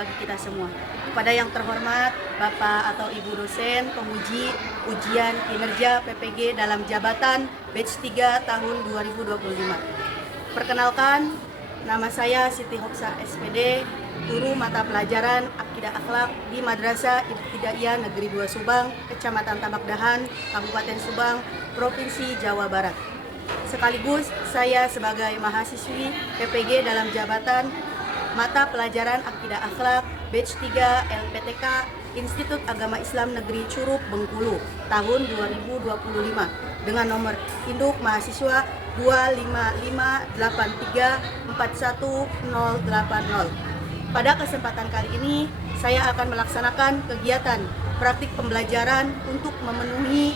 bagi kita semua. Kepada yang terhormat Bapak atau Ibu dosen penguji ujian kinerja PPG dalam jabatan batch 3 tahun 2025. Perkenalkan, nama saya Siti Hopsa SPD, guru mata pelajaran Akidah Akhlak di Madrasah Ibtidaiyah Negeri 2 Subang, Kecamatan Tambakdahan, Kabupaten Subang, Provinsi Jawa Barat. Sekaligus saya sebagai mahasiswi PPG dalam jabatan mata pelajaran Akidah Akhlak batch 3 LPTK Institut Agama Islam Negeri Curup Bengkulu tahun 2025 dengan nomor induk mahasiswa 255834180. Pada kesempatan kali ini, saya akan melaksanakan kegiatan praktik pembelajaran untuk memenuhi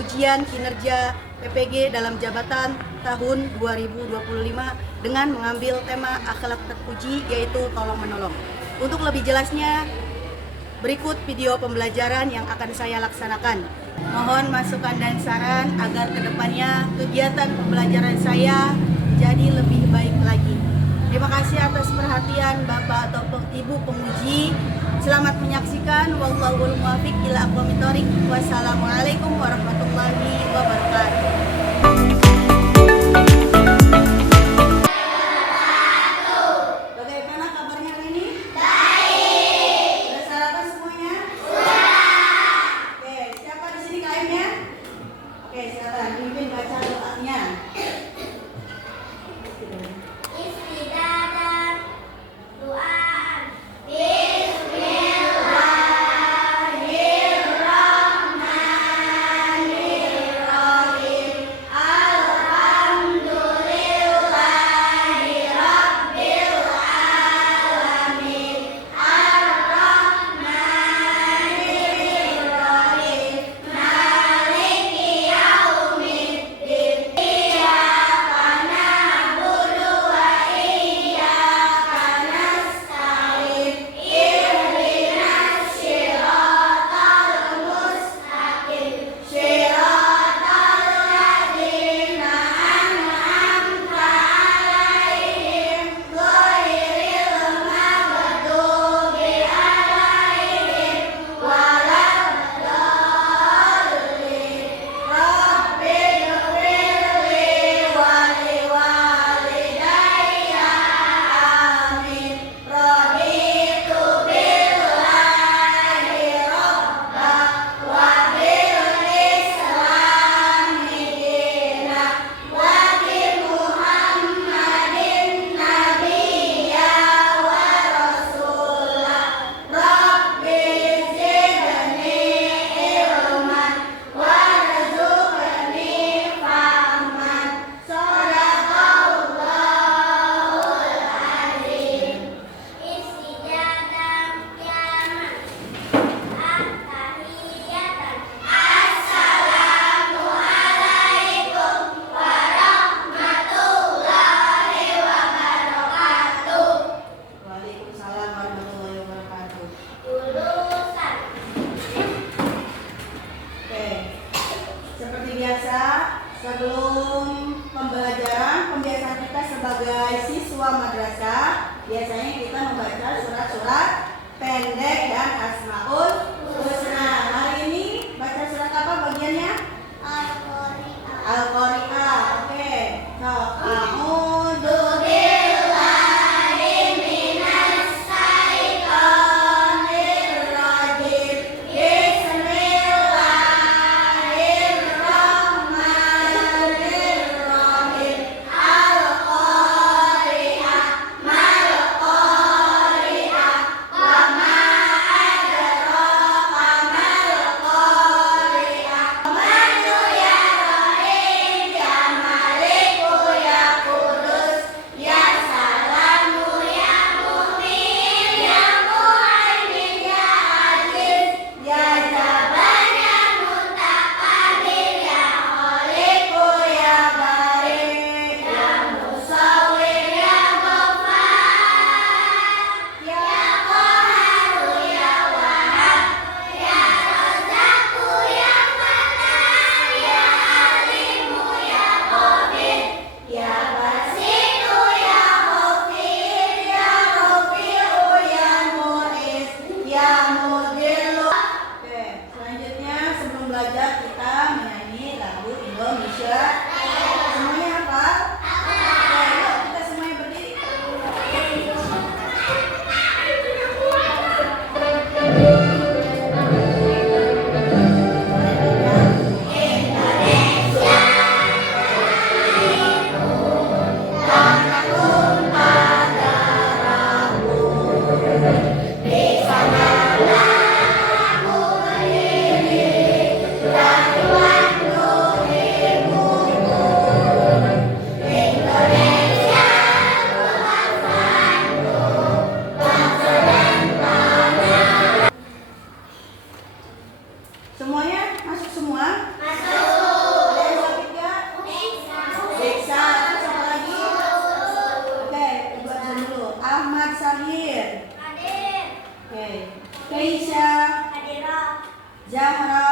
ujian kinerja PPG dalam jabatan tahun 2025 dengan mengambil tema akhlak terpuji, yaitu tolong menolong. Untuk lebih jelasnya, berikut video pembelajaran yang akan saya laksanakan. Mohon masukan dan saran agar kedepannya kegiatan pembelajaran saya jadi lebih baik lagi. Terima kasih atas perhatian Bapak atau Ibu penguji. Selamat menyaksikan. Wallahul muwaffiq ila aqwamit thoriq. Wassalamualaikum warahmatullahi wabarakatuh. Bagaimana kabarnya hari ini? Baik. Sudah sarapan semuanya? Sudah. Oke, siapa di sini KM-nya? Oke, silakan pimpin baca doanya. Sebelum pembelajaran, pembiasaan kita sebagai siswa madrasah, biasanya kita membaca surat-surat pendek dan Asmaul Husna. Hari ini baca surat apa bagiannya? Al-Qari'ah. Al-Qari'ah. Oke. So, a'udzu belajar kita menyanyi lagu Indonesia. Semuanya hafal? Oke, yuk kita semuanya berdiri. Semuanya masuk semua? Masuk. Ada yang sakit nggak? Beksa. Terus apa lagi? Oke, ibu absen dulu. Ahmad Sahir. Hadir. Oke. Keisha. Hadira. Zahra.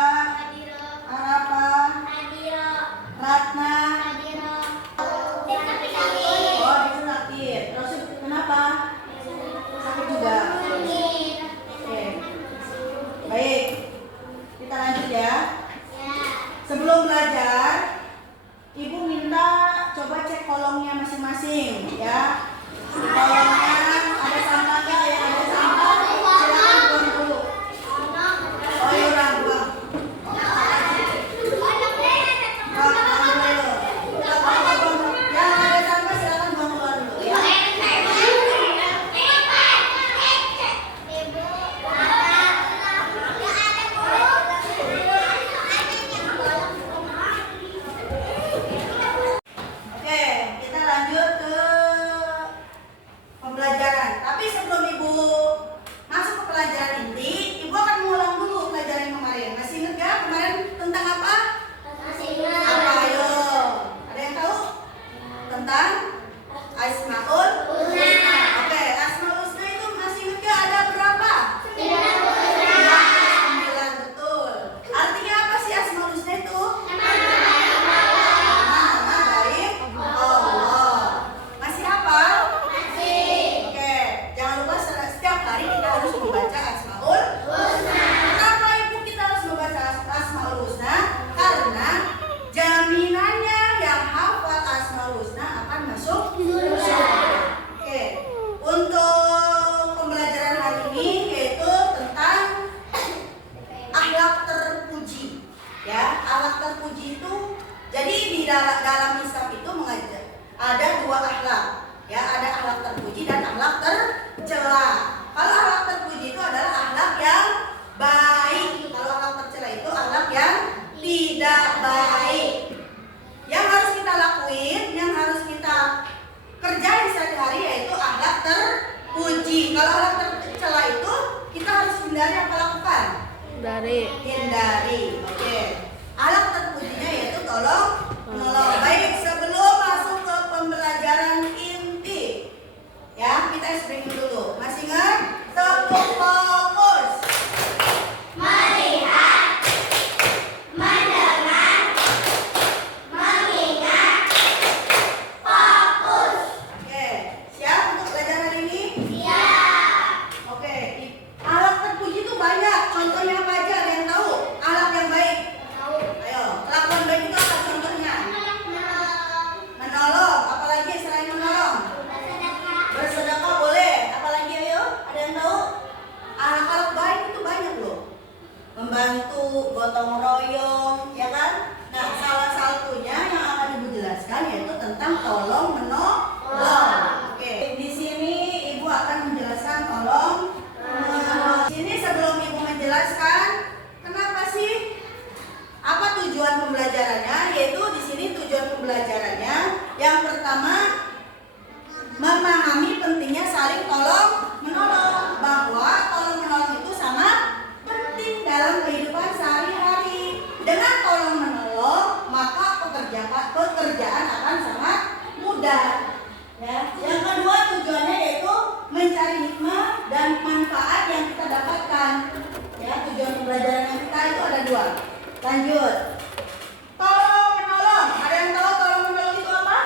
Hadira. Arafa. Hadira. Ratna. Hadira. Oh, itu sakit. Terus kenapa? Sakit juga. Oke. Baik. Kita lanjut ya. Sebelum belajar, Ibu minta coba cek kolongnya masing-masing ya. Di kolongnya ada sampah nggak ya? Ada sampah. Silakan buang dulu. Oh iya, buang. Buang dulu. Yang ada sampah silakan buang keluar dulu ya. Oke, kita lanjut ke pembelajaran. Tapi sebelum Ibu masuk ke pelajaran inti, Ibu akan mengulang dulu pelajaran yang kemarin. Masih ingat gak kemarin tentang apa? Apa ayo? Ada yang tahu? Tentang Asmaul Husna. Oke, Asmaul Husna itu masih ingat gak ada berapa? 9, betul. Artinya apa sih Asmaul Husna itu? Nama baik Allah. Masih hafal? Oke, jangan lupa setiap hari kita harus membaca Asmaul Husna. Kenapa Ibu kita harus membaca Asmaul Husna? Karena jaminannya yang hafal Asmaul Husna akan masuk surga. Oke, untuk pembelajaran hari ini yaitu tentang akhlak terpuji. Ya, akhlak terpuji itu jadi di dalam Islam itu mengajar ada dua akhlak. Ya, ada akhlak terpuji dan akhlak tercela. Kalau akhlak terpuji itu adalah akhlak yang baik. Kalau akhlak tercela itu akhlak yang tidak baik. Yang harus kita lakuin, yang harus kita kerjain sehari-hari yaitu akhlak terpuji. Kalau akhlak tercela itu kita harus hindari apa lakukan? Hindari. Oke. Akhlak terpujinya yaitu tolong menolong. Baik, sebelum masuk ke pembelajaran inti, ya kita briefing dulu. Masih ingat? Tepuk fokus. Melihat, mendengar, mengingat, fokus. Oke, siap untuk belajar hari ini? Siap. Oke, akhlak terpuji itu banyak. Contohnya apa aja? Ada yang tahu? Akhlak yang baik. Ayo, kelakuan baik itu apa contohnya? Menolong. Apalagi selain menolong? Bersedekah boleh. Apalagi ayo? Ada yang tahu? Akhlak baik itu banyak loh. Membantu, gotong royong, ya kan? Nah, salah satunya yang akan Ibu jelaskan yaitu tentang tolong menolong. Oke, di sini Ibu akan menjelaskan tolong menolong. Di sini sebelum Ibu menjelaskan, kenapa sih? Apa tujuan pembelajarannya? Yaitu di sini tujuan pembelajarannya yang pertama memahami pentingnya saling tolong menolong, bahwa tolong menolong itu sangat penting dalam kehidupan sehari-hari. Dengan tolong menolong maka pekerjaan akan sangat mudah. Ya. Yang kedua tujuannya yaitu mencari hikmah dan manfaat yang kita dapatkan. Ya, tujuan pembelajaran yang kita itu ada dua. Lanjut. Tolong menolong. Ada yang tahu tolong menolong itu apa?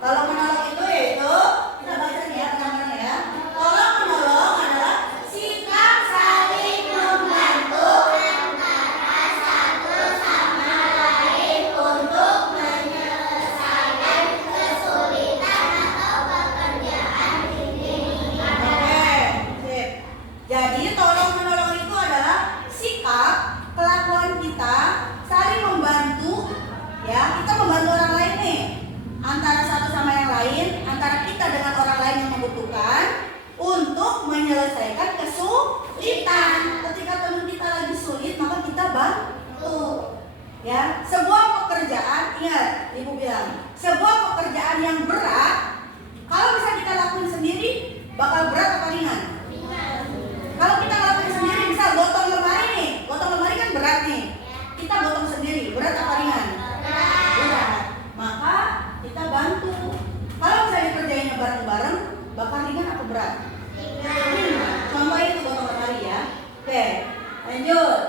Tolong menolong itu yaitu kita baca nih ya pertama ya. Tolong menolong adalah Sikap saling membantu antara Ya, sebuah pekerjaan, ingat Ibu bilang, sebuah pekerjaan yang berat, kalau bisa kita lakuin sendiri, bakal berat apa ringan? Kalau kita lakuin sendiri, misal gotong lemari nih, gotong lemari kan berat nih. Kita gotong sendiri, berat apa ringan? Berat. Maka kita bantu. Kalau misalnya kerjainnya bareng-bareng, bakal ringan atau berat? Ringan. Contoh itu gotong lemari ya. Oke, lanjut.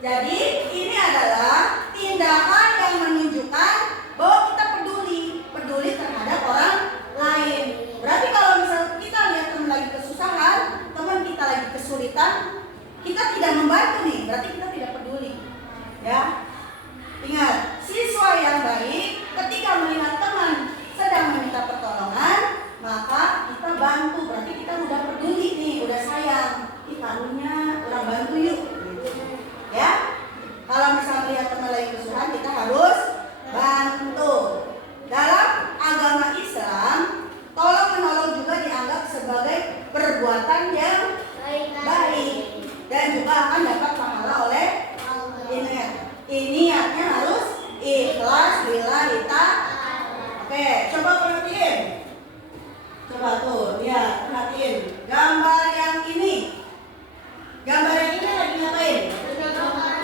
Jadi ini adalah tindakan yang menunjukkan bahwa kita peduli terhadap orang lain. Berarti kalau misal kita lihat teman lagi kesusahan, teman kita lagi kesulitan, kita tidak membantu nih, berarti kita tidak peduli. Ya, ingat, siswa yang baik ketika melihat teman sedang meminta pertolongan, maka kita bantu, berarti kita udah peduli nih, udah sayang. Karunya orang bantu yuk. Ya, kalau misalnya melihat teman lagi kesusahan, kita harus bantu. Dalam agama Islam, tolong menolong juga dianggap sebagai perbuatan yang baik dan juga akan dapat pahala oleh Allah. Ini niatnya harus ikhlas lillahi ta'ala. Oke, coba perhatiin. Coba tuh, lihat, perhatiin gambar yang ini. Gambar yang ini lagi ngapain?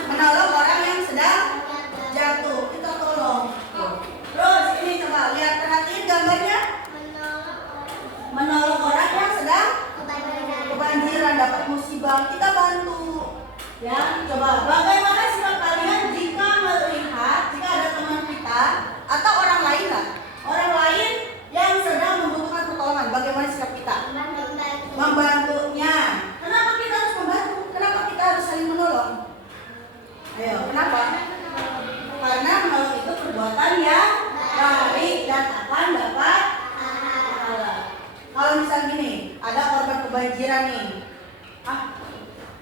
Menolong orang yang sedang jatuh. Kita tolong. Terus ini coba lihat, perhatiin gambarnya. Menolong orang yang sedang kebanjiran, dapat musibah. Kita bantu. Ya, coba bagaimana sikap kalian jika melihat jika ada teman kita atau orang lain lah, orang lain yang sedang membutuhkan pertolongan, bagaimana sikap kita? Membantunya. Kenapa kita harus membantu? Kenapa kita harus saling menolong? Ayo, kenapa? Karena menolong itu perbuatan yang baik dan akan dapat pahala. Kalau misal gini, ada korban kebanjiran nih,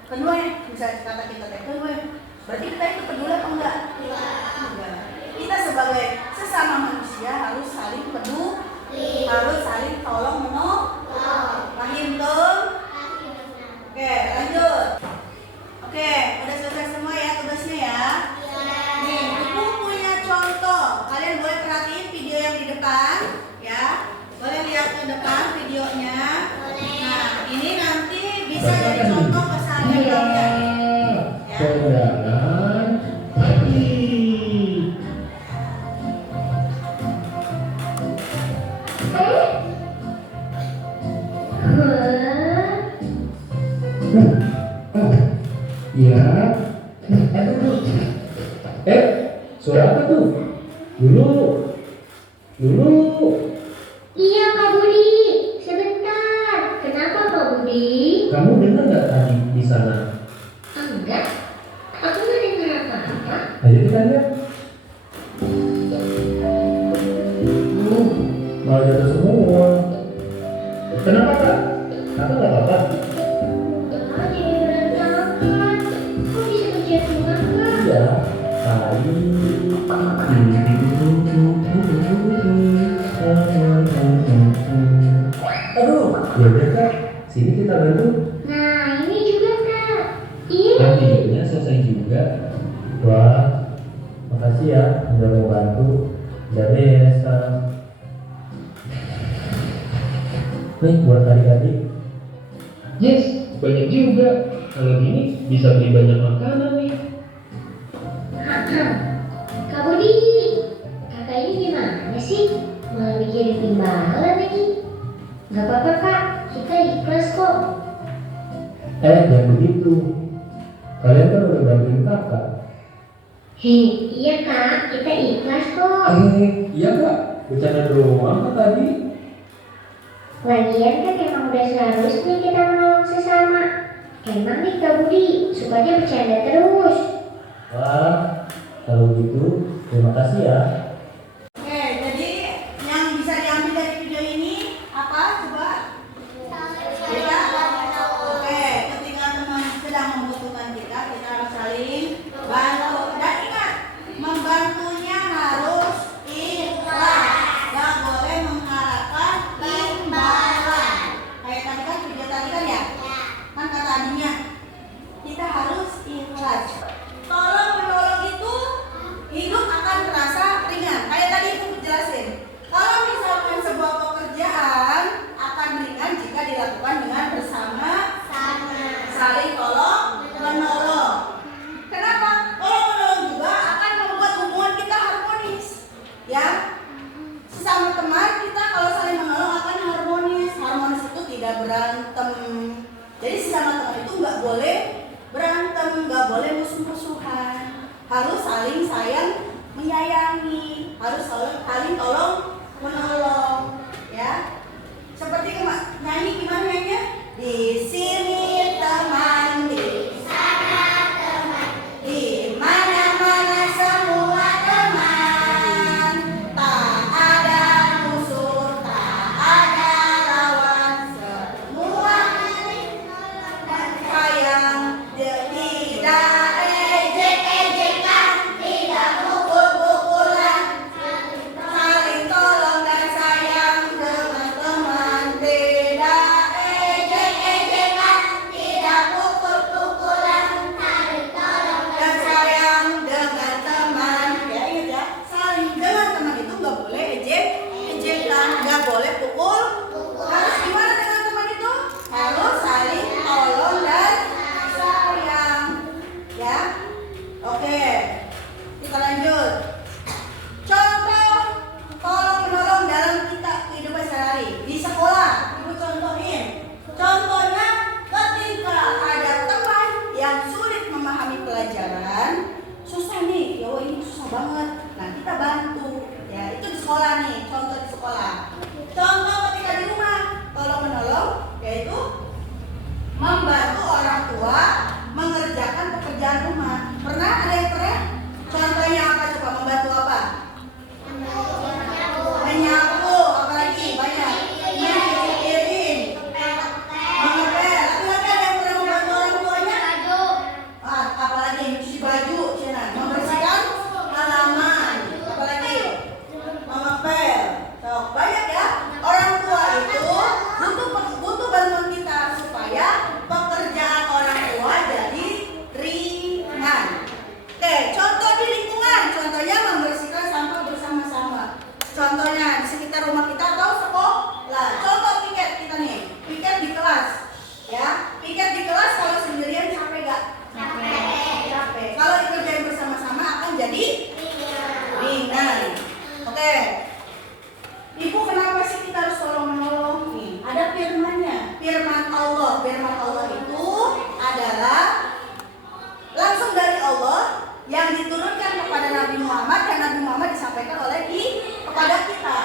kedua ya, misalnya kata kita kedua ya, berarti kita itu peduli apa enggak? Enggak. Kita sebagai sesama manusia harus saling peduli, harus saling tolong menolong. Paham tuh? Oke, lanjut. Oke, udah selesai semua ya tugasnya ya. Nih, ibu punya contoh. Kalian boleh perhatiin video yang di depan, ya. Boleh lihat ke depan videonya. Nah, ini nanti bisa jadi contoh keseharian kalian. Ya. Cadangan pagi. Ya, suara apa tuh? Dulu. Iya Pak Budi, sebentar. Kenapa Pak Budi? Kamu dengar nggak tadi di sana? Enggak, aku nggak dengar apa-apa. Ayo kita lihat. Malah jatuh semua. Kenapa kak? Kakak nggak apa-apa? Enggak, jadi berantakan. Kok bisa berjatuhan Kak? Iya. Tadi. Aduh, ya udah kak. Sini kita bantu. Nah, ini juga Kak. Iya. Dan videonya selesai juga. Wah, makasih ya udah mau bantu. Udah beres kak. Nih buat adik-adik. Yes, banyak juga. Kalau gini bisa beli banyak makanan nih. Kak Budi, kakak ini gimana sih? Malah mikirin timbangan lagi. Gak apa-apa Kak, kita ikhlas kok. Jangan begitu. Kalian kan udah bantuin kakak. Iya Kak, kita ikhlas kok. Iya kak. Bercanda doang kak tadi. Lagian kan emang udah seharusnya kita menolong sesama. Emang nih Kak Budi, sukanya bercanda terus. Wah, kalau gitu terima kasih ya. Oke, jadi yang bisa diambil dari video ini apa? Coba. Kita, oke, ketika teman sedang membutuhkan kita harus saling bantu. Dan ingat, membantunya harus ikhlas. Gak boleh mengharapkan imbalan. Kayak tadi kan video tadi kan ya? Kan kata adiknya, kita harus ikhlas. Tolong menolong itu harus saling sayang menyayangi, harus saling tolong menolong, ya. Seperti nyanyi gimana nyanyinya? Di sini teman, di sana teman, di mana-mana semua teman. Tak ada musuh, tak ada lawan, semua dan sayang. Tidak ejek-ejekan, tidak pukul-pukulan, saling tolong dan sayang teman-teman. Tidak ejek-ejekan, tidak pukul-pukulan, saling tolong dan sayang dengan teman. Ya, ingat ya, saling dengan teman itu nggak boleh ejek-ejekan, nggak boleh pukul. Harus gimana dengan teman itu? Harus saling tolong dan sayang. Ya, oke, kita lanjut. Contoh tolong menolong dalam kita kehidupan sehari di sekolah. Ibu contohin. Contohnya ketika ada teman yang sulit memahami pelajaran, susah nih, ya ini susah banget. Nah kita bantu. Ya itu di sekolah nih, contoh di sekolah. Contoh ketika di rumah, tolong menolong, yaitu membantu orang tua mengerjakan pekerjaan rumah. Pernah ada yang pernah? Contohnya apa coba? Membantu apa? Menyapu, apalagi banyak. Mencuci piring, mengepel. Laki-laki ada yang pernah membantu orang tuanya? Apalagi mencuci baju, Cina. Membersihkan halaman, apalagi mengepel. So, banyak ya. Orang tua itu butuh bantuan kita supaya pekerjaan orang tua jadi ringan. Oke, contoh di lingkungan, contohnya membersihkan sampah bersama-sama. Contohnya di sekitar rumah kita atau sekolah. Contoh piket kita nih, piket di kelas. Ya, piket di kelas kalau sendirian capek gak? Capek. Kalau dikerjain bersama-sama akan jadi ringan. Oke. Ibu, kenapa sih kita harus tolong menolong? Nih, ada firman-nya. Firman Allah. Firman Allah itu adalah langsung dari Allah yang diturunkan kepada Nabi Muhammad, dan Nabi Muhammad disampaikan oleh kepada kita.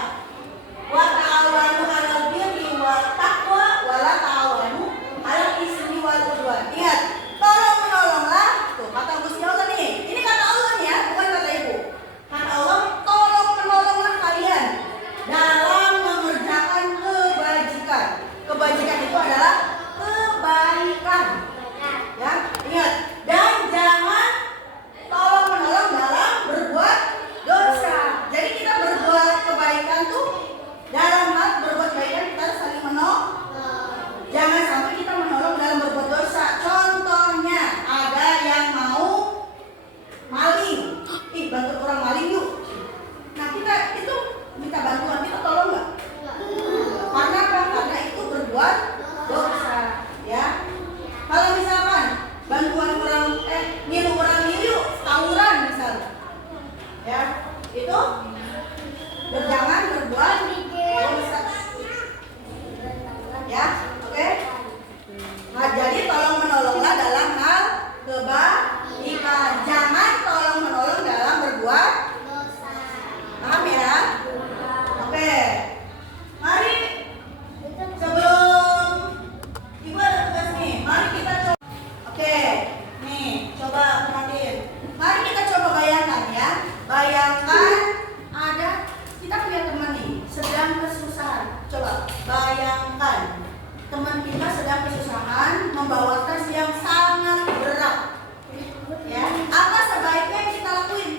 Wa ta'awanu 'alal birri wat taqwa wa la ta'awanu 'alal ismi wal udwan. Ingat, tolong menolonglah. Tuh kata Gusti Allah nih. Ini kata Allah nih ya, bukan kata Ibu. Kata Allah, tolong menolonglah kalian dalam mengerjakan kebajikan. Kebajikan itu adalah kebaikan. Ya, ingat. Dan jangan tolong menolong dalam berbuat dosa. Jadi kita berbuat kebaikan tuh dalam hal berbuat kebaikan kita harus saling menolong. Jangan sampai kita menolong dalam berbuat dosa. Contohnya ada yang mau maling. Bantu orang maling yuk. Nah kita itu minta bantuan, kita tolong nggak? Karena apa? Karena itu berbuat dosa. Ya. Kalau misalkan bantuan orang niru orang yuk, tawuran misalnya. Ya, itu jangan berbuat dosa. Ya, oke? Nah, jadi tolong menolonglah dalam hal kebaikan. Jangan tolong menolong dalam berbuat dosa. Paham ya? Oke. Mari sebelum Ibu ada tugas nih. Mari kita coba. Oke. Nih, coba perhatiin. Mari kita coba bayangkan ya. Bayangkan ada kita punya teman nih sedang kesusahan. Coba bayangkan teman kita sedang kesusahan membawa tas yang sangat berat. Ya, apa sebaiknya yang kita lakuin?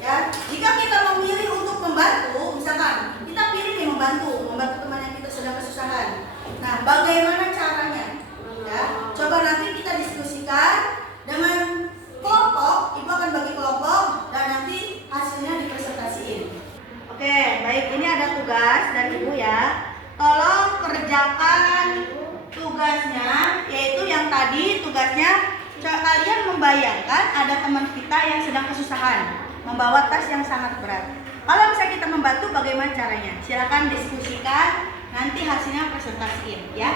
Ya, jika kita memilih untuk membantu, misalkan kita pilih nih membantu teman yang kita sedang kesusahan. Nah, bagaimana caranya? Ya, coba nanti kita diskusikan dengan kelompok. Ibu akan bagi kelompok dan nanti hasilnya dipresentasiin. Oke, baik, ini ada tugas dari Ibu ya. Tolong kerjakan tugasnya, yaitu yang tadi tugasnya kalian membayangkan ada teman kita yang sedang kesusahan membawa tas yang sangat berat. Kalau misalnya kita membantu, bagaimana caranya? Silakan diskusikan, nanti hasilnya presentasiin ya.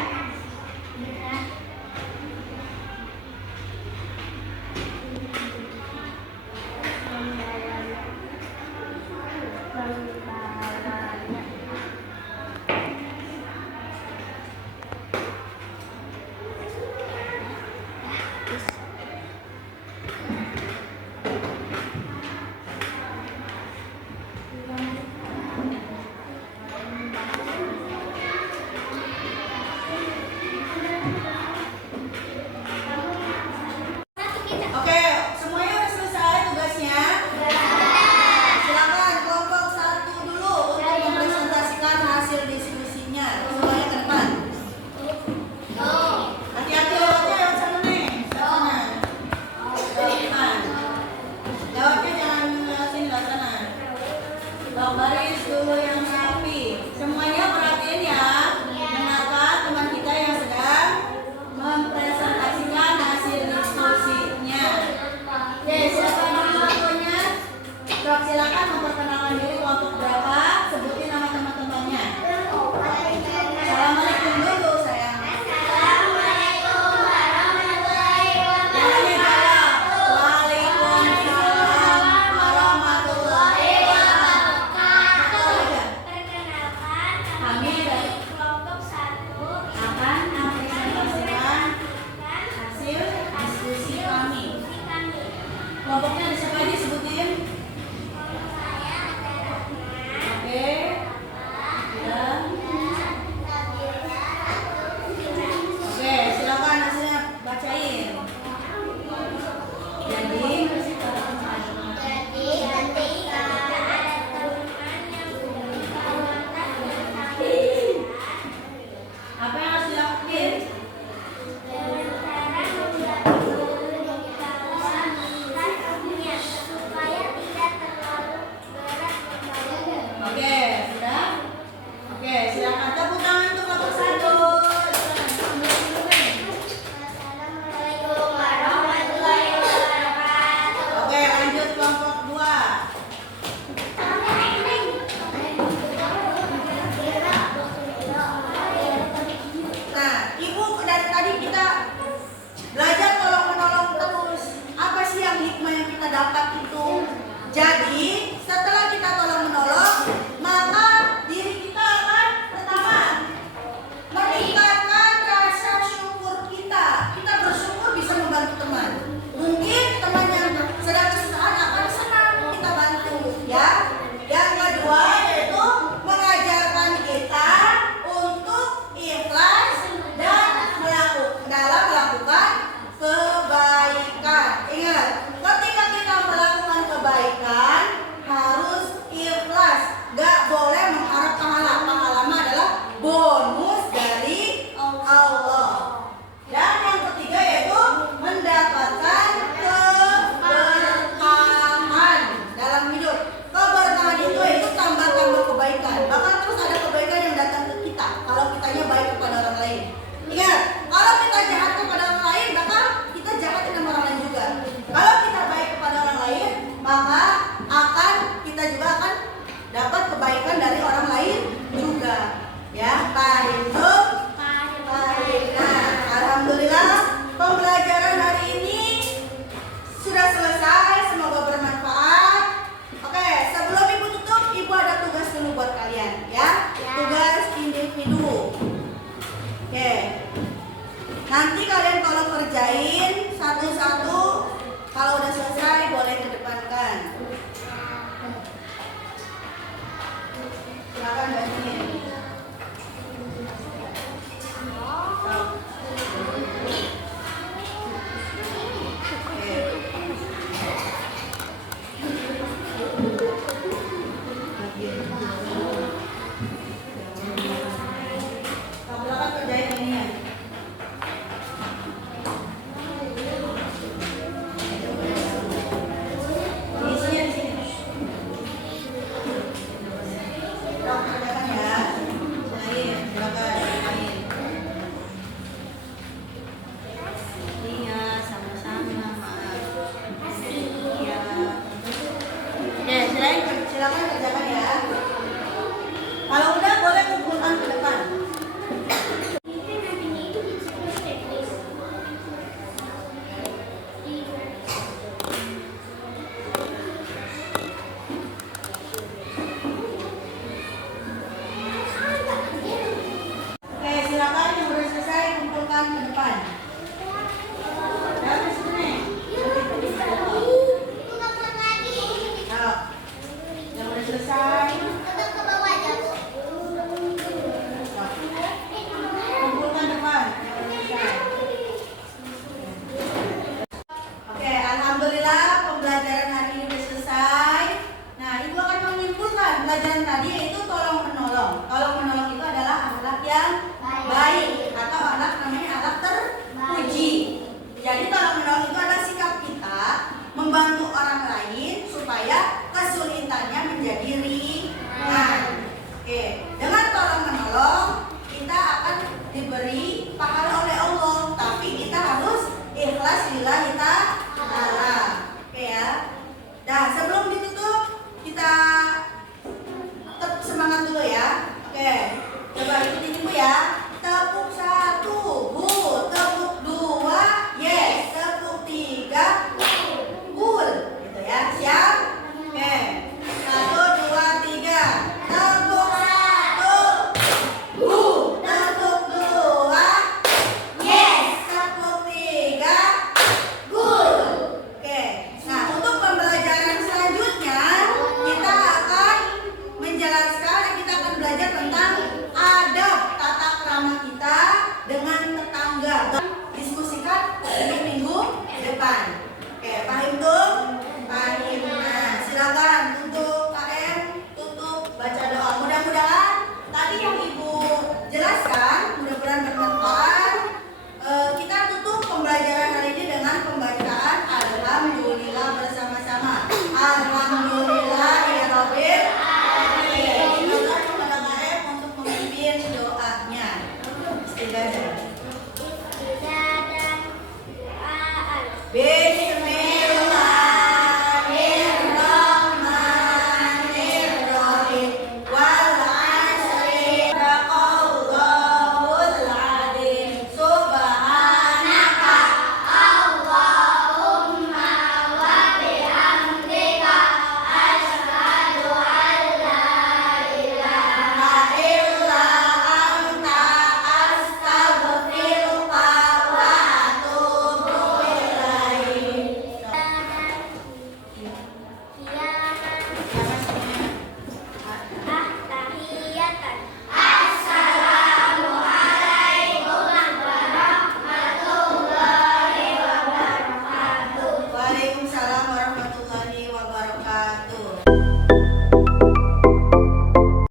dulu yang rapi. Semuanya perhatiin ya. Dengarkan teman kita yang sedang mempresentasikan hasil diskusinya. Oke, siapa dulu waktunya? Dok, silakan memperkenalkan diri kelompok berapa. Sebutin nama teman-temannya. Assalamualaikum dulu sayang. Assalamualaikum warahmatullahi Jangan jawab. Waalaikumsalam warahmatullahi wabarakatuh. Perkenalkan, Kami dari kelompok 1 akan mempresentasikan hasil diskusi kami. Kelompoknya ada siapa aja sebutin? Oke. Ya. Oke, silakan hasilnya bacain. Jadi Jadi ketika ada teman yang apa yang harus dilakukan? supaya tidak terlalu berat berbahaya. Oke, sudah? Oke, silakan tepuk tangan untuk kelompok 1. Assalamualaikum warahmatullahi wabarakatuh. Oke, lanjut kelompok 2. Nah, Ibu dari tadi kita belajar tolong menolong terus. Apa sih yang hikmah yang kita dapat itu? Jadi, setelah kita tolong menolong, maka diri kita akan pertama meningkatkan rasa syukur kita. Kita bersyukur bisa membantu teman. Mungkin teman yang sedang kesusahan akan senang kita bantu, ya. Yang kedua yaitu mengajarkan kita untuk ikhlas dan dalam melakukan kebaikan. Ingat, ketika kita melakukan kebaikan harus ikhlas, gak boleh mengharap pahala. Pahala adalah bonus dari Allah. Dan yang ketiga yaitu mendapatkan keberkahan dalam hidup. Keberkahan itu tambah-tambah kebaikan. Bahkan terus ada kebaikan yang datang ke kita kalau kitanya baik kepada orang lain. Ingat, kalau kita jahat kepada orang lain, maka kita jahatin sama orang lain juga. Kalau kita baik kepada orang lain, maka kita juga akan dapat kebaikan dari orang lain juga. Ya, baik. Baik. Nah, alhamdulillah pembelajaran hari ini sudah selesai. Semoga bermanfaat. Oke, sebelum Ibu tutup, Ibu ada tugas dulu buat kalian, ya. Tugas individu. Oke. Nanti kalian tolong kerjain satu-satu. Kalau udah selesai boleh kedepankan. Silakan bantuin. Silakan kerjain ini ya. Isinya di sini. Dok, kerjakan ya. Lain, silakan lain. Iya, sama-sama, maaf. Iya. Oke, silakan kerjakan ya. Kalau udah boleh kumpulkan ke depan. Oke, silakan yang udah selesai kumpulkan ke depan. Ya, ke sini. Nah, yang udah selesai. Kumpulkan depan. Yang udah selesai. Oke, alhamdulillah pembelajaran hari ini sudah selesai. Nah, Ibu akan menyimpulkan pelajaran tadi yaitu tolong menolong. Tolong menolong itu adalah akhlak yang baik atau akhlak namanya akhlak terpuji. Jadi tolong menolong itu adalah sikap kita membantu